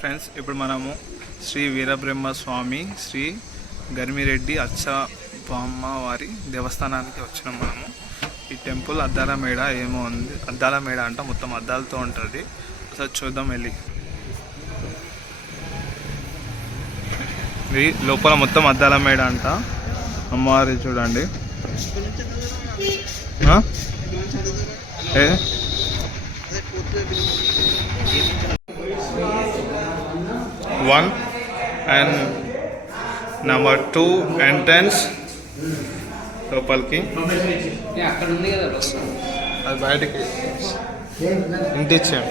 Friends, ఇప్పుడు మనము శ్రీ వీరబ్రహ్మ స్వామి శ్రీ గరిమిరెడ్డి అచ్చబామ్మ వారి దేవస్థానానికి వచ్చినాం మనము. ఈ టెంపుల్ అద్దాల మేడ ఏమో ఉంది. అద్దాల మేడ అంట, మొత్తం అద్దాలతో ఉంటుంది. ఒకసారి చూద్దాం వెళ్ళి. ఇది లోపల మొత్తం అద్దాల మేడ అంట. అమ్మవారి చూడండి. 1 and number 2 entrance లోపలికి. అది బయటికి ఇంటిచ్చాం.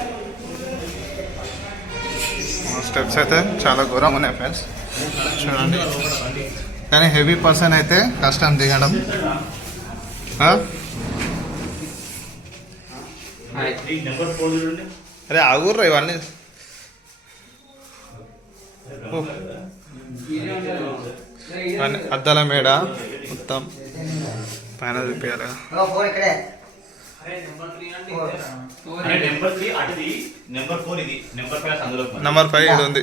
స్టెప్స్ అయితే చాలా ఘోరం ఉన్నాయి ఫ్రెండ్స్, చూడండి. కానీ హెవీ పర్సన్ అయితే కష్టం దిగడం. అరే ఆగుర్రా ఇవన్నీ. అద్దాల మేడ మొత్తం పైన చూపించాలి. నెంబర్ 5 ఇది ఉంది.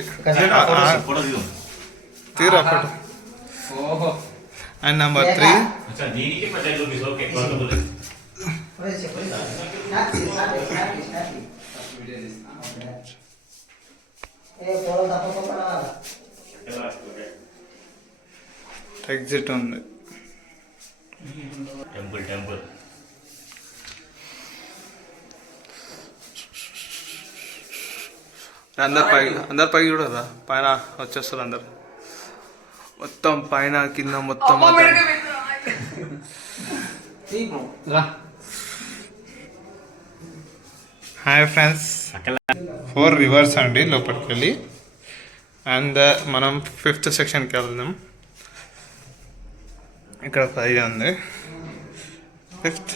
తీరు అప్పటి. అండ్ నెంబర్ 3 ఎగ్జిట్ ఉంది. టెంపుల్ అందరు పైకి చూడరా, పైన వచ్చేస్తారు అందరు. మొత్తం పైన కింద మొత్తం. హాయ్ ఫ్రెండ్స్, 4 రివర్స్ అండి లోపలికి వెళ్ళి. అండ్ మనం 5th సెక్షన్కి వెళ్దాం. ఇక్కడ 5 ఉంది. 5th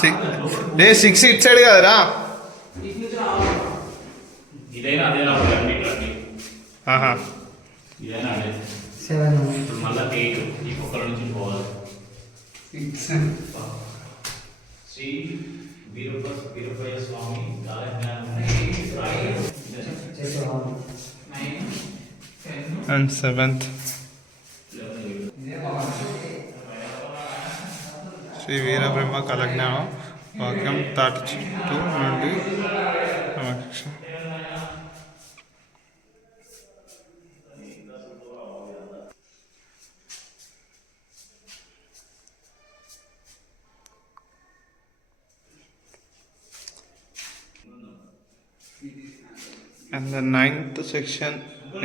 6 ఇట్ సైడ్ కదరా. శ్రీ వీరభద్ర స్వామి and 7th శ్రీ వీరబ్రహ్మ కలజ్ఞానం వాక్యం 32 నుండి సమక్ష. And the 9th section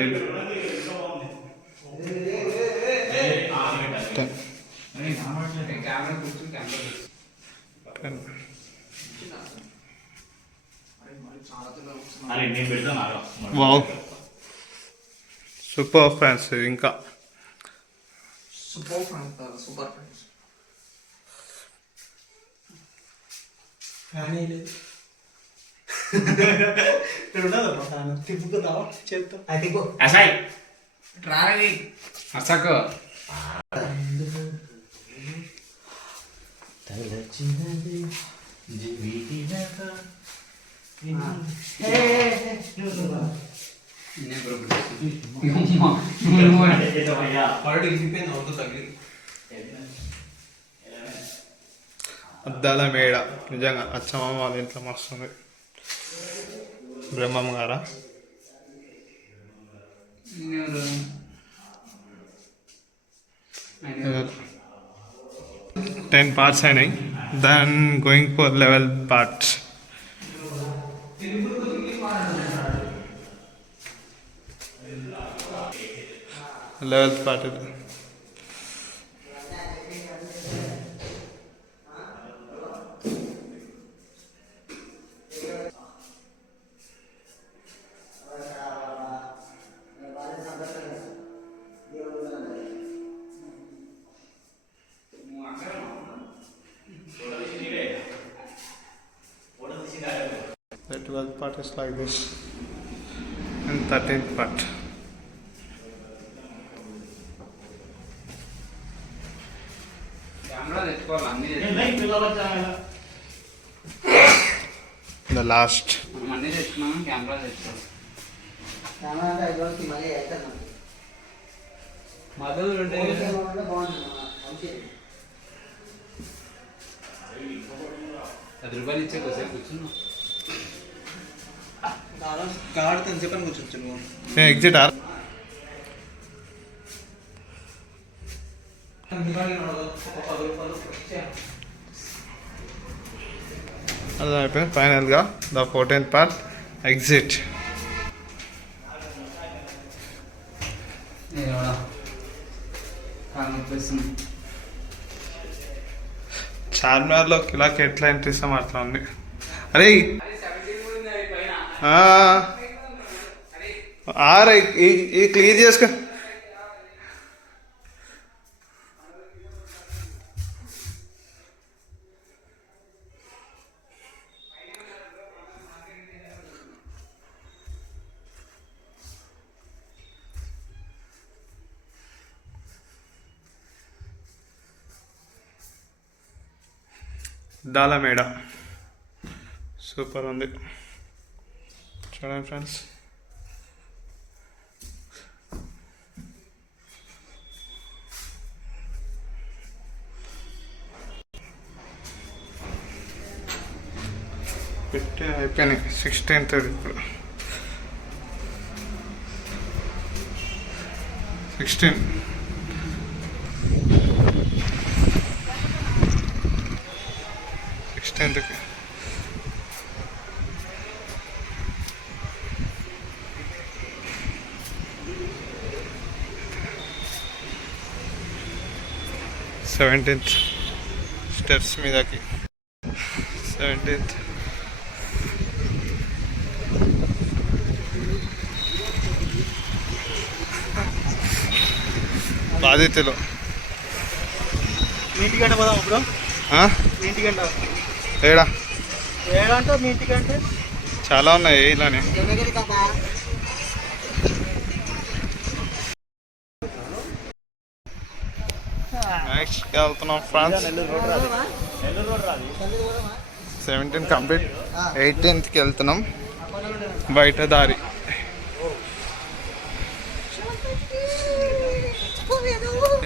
is 10. Wow, super friends. ఇంకా సూపర్ ఫ్రెండ్స్. అద్దాల మేడ నిజంగా అచ్చమ్మ వాళ్ళ ఇంట్లో మస్తుంది. బ్రహ్మమ్మ గారా. 10 parts అయినాయి. Then going for 11th part. 11th part ఇది. The 12th part is like this, and 13th part. The last. అన్నీ తెచ్చుకున్నాం, కెమెరా తెచ్చుకోవాలి. మొదలు ఉంటే 10 రూపాయలు ఇచ్చే కొద్దిసేపు కూర్చున్నాం. కాడుతుంది చెప్పని కూర్చోచ్చు నువ్వు. ఎగ్జిట్ ఆర్ అది అయిపోయింది. ఫైనల్గా ద 14th పార్ట్ ఎగ్జిట్. చార్మినార్లో కిలాకి ఎట్లా ఎంట్రీ ఇస్తాం అట్లా ఉంది. అరే ఆరే ఈ క్లియర్ చేసుకో. దాలమేడ సూపర్ ఉంది చూడండి ఫ్రెండ్స్. పెట్టి అయిపోయినాయి 16th ఇప్పుడు 16 16th స్టెప్స్ మీదకి 17th బాధితులు. మీ ఇంటికంటే పోదాం ఇప్పుడు. మీ ఇంటికంటే ఏడా ఏడంటే మీ ఇంటికంటే చాలా ఉన్నాయి ఇలానే. నెక్స్ట్ వెళ్తున్నాం ఫ్రాన్స్. 17 కంప్లీట్, 18th వెళ్తున్నాం. బయట దారి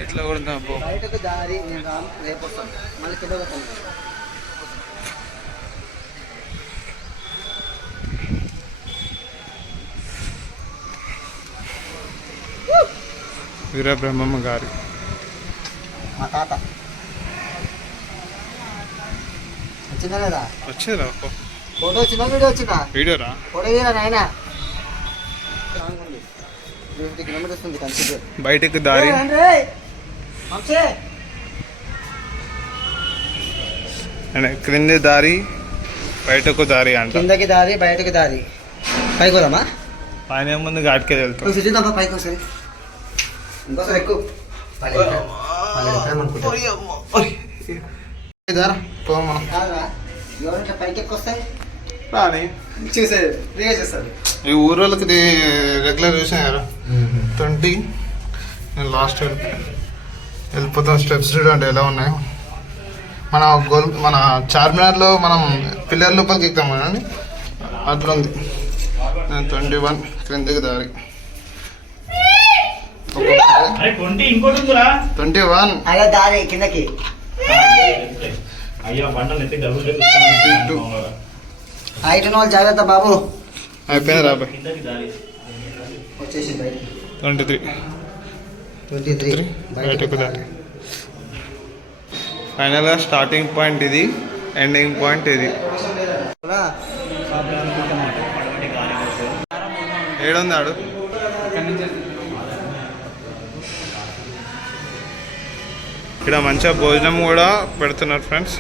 ఇట్లా కూడా బయటకు దారి నేను రేపు వస్తాను మళ్ళీ కింద పోతాను. వీరబ్రహ్మమ్మ గారి మా తాత వచ్చిందా లేదా? వచ్చిందిరా ఫోటో వచ్చిందా వీడియో వచ్చిందా? వీడియోరా ఫోటో తీరా నాయన. 50 కిలోమీటర్స్ ఉంది కన్సిడర్. బయటకు దారి క్రింది దారి బయటకు దారి అంట. కిందకి దారి బయటకి దారి. పైకి పోదామా? పైన ముందు ఘాట్కే వెళ్తాం. చూద్దాం పైకి ఒకసారి. ఇంకోసారి ఎక్కువ ఎవరంటే పైకి ఎక్కువ వస్తాయి రాని చూసారు ఫ్రీగా చేస్తారు. ఈ ఊరోళ్ళకి ఇది రెగ్యులర్ చూసాను కదా 20. నేను లాస్ట్ వెళ్ళిపోతాం. స్టెప్స్ చూడండి ఎలా ఉన్నాయి. మన చార్మినార్లో మనం పిల్లర్ లోపలికి ఎక్కుతాం కదండి అట్లా ఉంది. 21 క్రిందికి దారి. 21 అలా దారి కిందకి. హైట్ ఉన్న వాళ్ళు జాగ్రత్త బాబు. అయిపోయింది రాబాయ్. వచ్చేసి 23 బయటకు దారి. ఫైనల్గా స్టార్టింగ్ పాయింట్ ఇది, ఎండింగ్ పాయింట్ ఇది. 7 ఆడు. ఇక్కడ మంచిగా భోజనం కూడా పెడుతున్నారు ఫ్రెండ్స్.